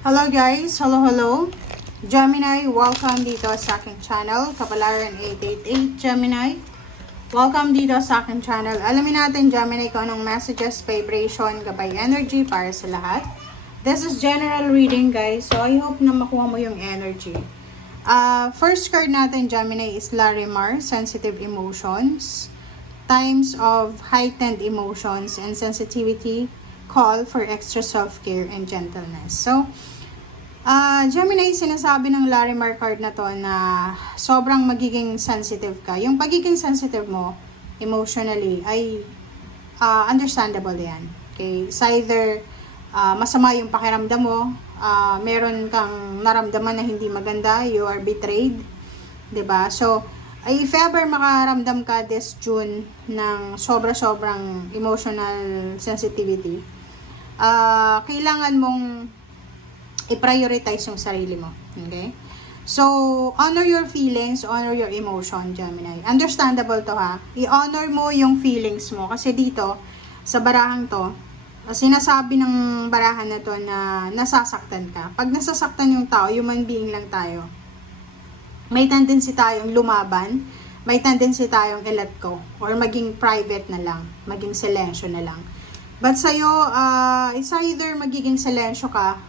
Hello guys! Hello! Gemini, welcome dito sa aking channel. Kapalaran 888 Gemini. Welcome dito sa aking channel. Alamin natin Gemini kung anong messages, vibration, gabay energy para sa lahat. This is general reading guys. So I hope na makuha mo yung energy. First card natin Gemini is Larimar, sensitive emotions. Times of heightened emotions and sensitivity call for extra self-care and gentleness. So, Gemini, sinasabi ng Larimar card na to na sobrang magiging sensitive ka. Yung pagiging sensitive mo emotionally ay understandable yan. Okay? It's either masama yung pakiramdam mo, meron kang naramdaman na hindi maganda, you are betrayed, 'di ba? So, if ever makaramdam ka this June ng sobra-sobrang emotional sensitivity, kailangan mong i-prioritize yung sarili mo. Okay? So, honor your feelings, honor your emotion, Gemini. Understandable to ha. I-honor mo yung feelings mo. Kasi dito, sa barahang to, sinasabi ng barahan na to na nasasaktan ka. Pag nasasaktan yung tao, human being lang tayo. May tendency tayong lumaban, may tendency tayong i-let go, or maging private na lang, maging silensyo na lang. But sa'yo, it's either magiging silensyo ka,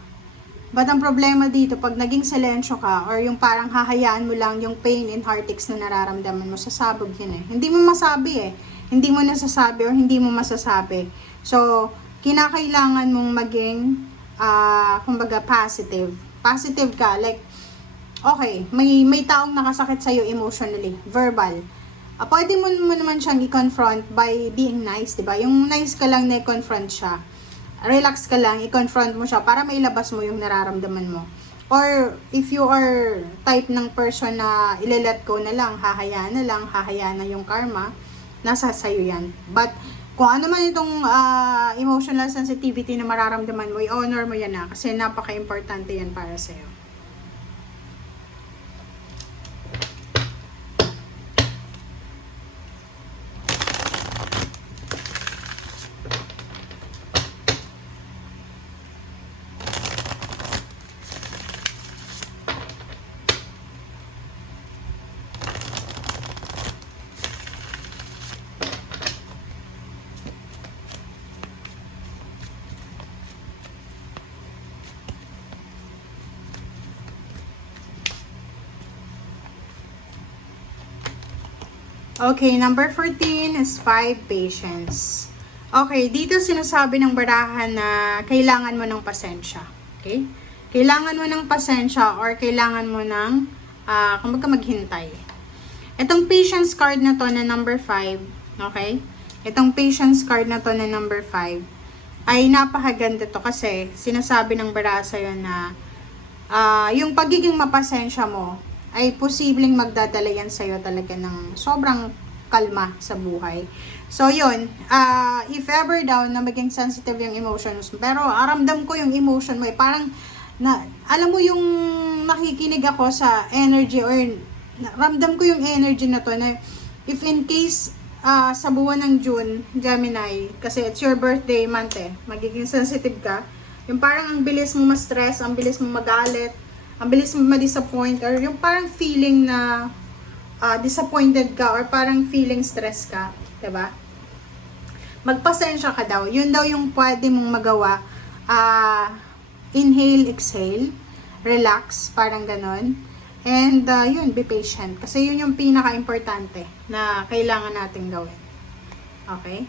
but ang problema dito, pag naging silensyo ka, or yung parang hahayaan mo lang yung pain and heartaches na nararamdaman mo, sasabog yun eh. Hindi mo masabi eh. Hindi mo nasasabi or hindi mo masasabi. So, kinakailangan mong maging, kumbaga, positive. Positive ka, like, okay, may taong nakasakit sa'yo emotionally, verbal. Pwede mo naman siyang i-confront by being nice, diba? Yung nice ka lang na i-confront siya. Relax ka lang, i-confront mo siya para mailabas mo yung nararamdaman mo. Or, if you are type ng person na ile-let go na lang, hahayaan na yung karma, nasa sa'yo yan. But, kung ano man itong emotional sensitivity na mararamdaman mo, i-honor mo yan na, kasi napaka-importante yan para sa'yo. Okay, number 14 is 5 patience. Okay, dito sinasabi ng barahan na kailangan mo ng pasensya. Okay? Kailangan mo ng pasensya or kailangan mo ng kumbaga maghintay. Itong patience card na to na number 5, okay? Itong patience card na to na number 5 ay napakaganda to kasi sinasabi ng baraha sa'yo na yung pagiging mapasensya mo ay posibleng magdadala yan sa'yo talaga ng sobrang kalma sa buhay. So, yun. If ever daw na maging sensitive yung emotions, pero aramdam ko yung emotion mo, parang, alam mo yung nakikinig ako sa energy or ramdam ko yung energy na to na if in case sa buwan ng June, Gemini, kasi it's your birthday month eh, magiging sensitive ka, yung parang ang bilis mo ma-stress, ang bilis mo magalit, ang bilis mo ma-disappoint, or yung parang feeling na disappointed ka, or parang feeling stress ka, diba? Magpasensya ka daw. Yun daw yung pwede mong magawa. Inhale, exhale, relax, parang ganon. And yun, be patient. Kasi yun yung pinaka-importante na kailangan natin gawin. Okay?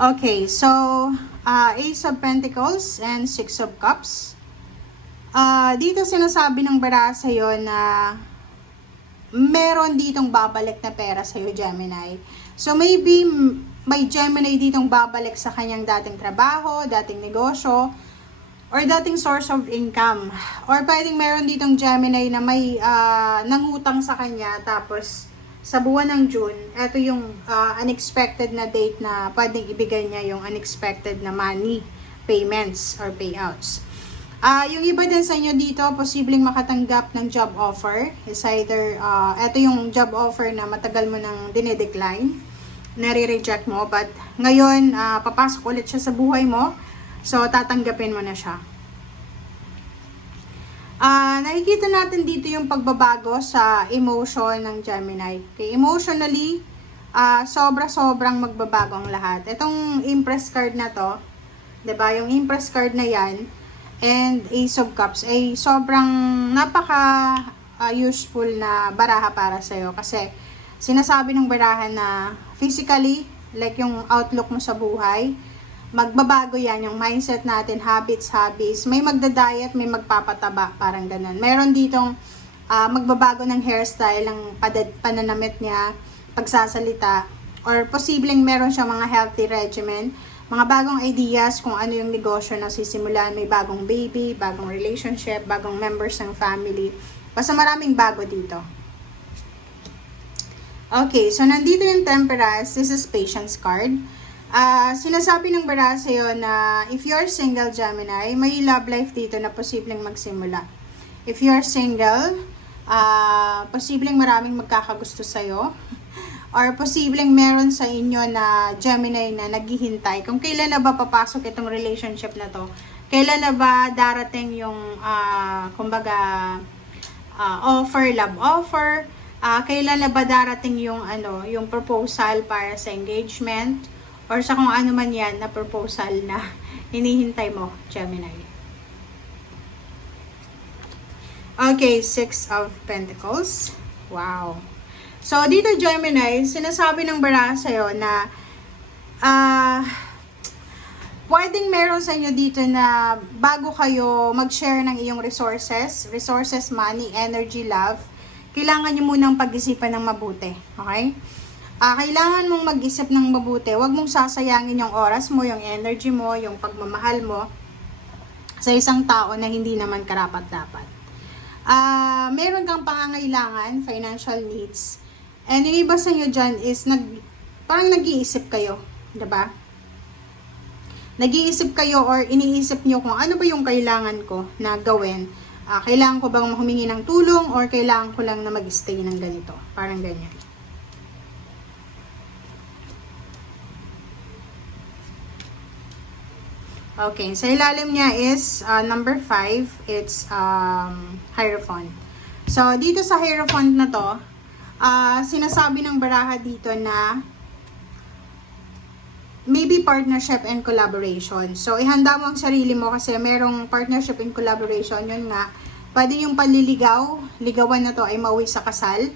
Okay, so, Ace of Pentacles and Six of Cups. Dito sinasabi ng baraha sa'yo na meron ditong babalik na pera sa'yo, Gemini. So, maybe may Gemini ditong babalik sa kanyang dating trabaho, dating negosyo, or dating source of income. Or pwedeng meron ditong Gemini na may nangutang sa kanya, tapos sa buwan ng June, ito yung unexpected na date na pwedeng ibigay niya yung unexpected na money payments or payouts. Yung iba din sa inyo dito, posibleng makatanggap ng job offer. Is either, ito yung job offer na matagal mo nang dinedecline, nare-reject mo, but ngayon, papasok ulit siya sa buhay mo. So, tatanggapin mo na siya. Nakikita natin dito yung pagbabago sa emotion ng Gemini. Okay, emotionally, sobra-sobrang magbabago ang lahat. Itong Empress card na to, 'di ba? Yung Empress card na 'yan and Ace of Cups ay sobrang napaka useful na baraha para sa iyo kasi sinasabi ng baraha na physically, like yung outlook mo sa buhay, magbabago yan, yung mindset natin, habits, may magda-diet, may magpapataba, parang ganun. Meron ditong magbabago ng hairstyle, ang pananamit niya, pagsasalita, or posibleng meron siya mga healthy regimen, mga bagong ideas kung ano yung negosyo na sisimulan, may bagong baby, bagong relationship, bagong members ng family, basta maraming bago dito. Okay, so nandito yung Temperance, this is Patience card. Sinasabi ng baraha sa'yo na if you're single, Gemini, may love life dito na posibleng magsimula. If you're single, posibleng maraming magkakagusto sa'yo. Or posibleng meron sa inyo na Gemini na naghihintay. Kung kailan na ba papasok itong relationship na to? Kailan na ba darating yung, kumbaga, offer, love offer? Kailan na ba darating yung, yung proposal para sa engagement? Or sa kung ano man yan na proposal na hinihintay mo, Gemini. Okay, Six of Pentacles. Wow. So, dito Gemini, sinasabi ng baraha sa'yo na pwedeng meron sa inyo dito na bago kayo mag-share ng iyong resources, money, energy, love, kailangan nyo munang pag-isipan ng mabuti. Okay? Kailangan mong mag-isip ng mabuti. Huwag mong sasayangin yung oras mo, yung energy mo, yung pagmamahal mo sa isang tao na hindi naman karapat-dapat. Meron kang pangangailangan, financial needs. And yung iba sa inyo dyan is parang nag-iisip kayo. Diba? Nag-iisip kayo or iniisip nyo kung ano ba yung kailangan ko na gawin. Kailangan ko bang humingi ng tulong or kailangan ko lang na mag-stay ng ganito. Parang ganyan. Okay, sa ilalim niya is number 5, it's Hierophant. So, dito sa Hierophant na to, sinasabi ng baraha dito na maybe partnership and collaboration. So, ihanda mo ang sarili mo kasi merong partnership and collaboration. Yun nga, pwede yung panliligaw, ligawan na to ay mauwi sa kasal.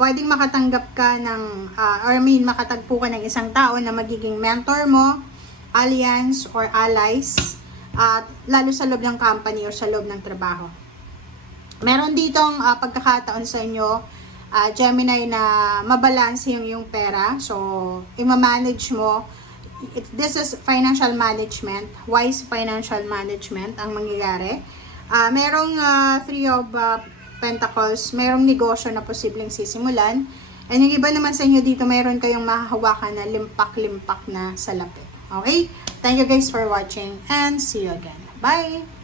Pwedeng makatanggap ka ng, makatagpo ka ng isang tao na magiging mentor mo, alliance or allies, at lalo sa loob ng company or sa loob ng trabaho. Meron ditong pagkakataon sa inyo, Gemini, na mabalanse yung pera. So, ima-manage mo. This is financial management, wise financial management ang mangyayari. Merong 3 of Pentacles, merong negosyo na posibleng sisimulan. And yung iba naman sa inyo dito, meron kayong mahahawakan na limpak-limpak na salapi. Okay? Thank you guys for watching and see you again. Bye!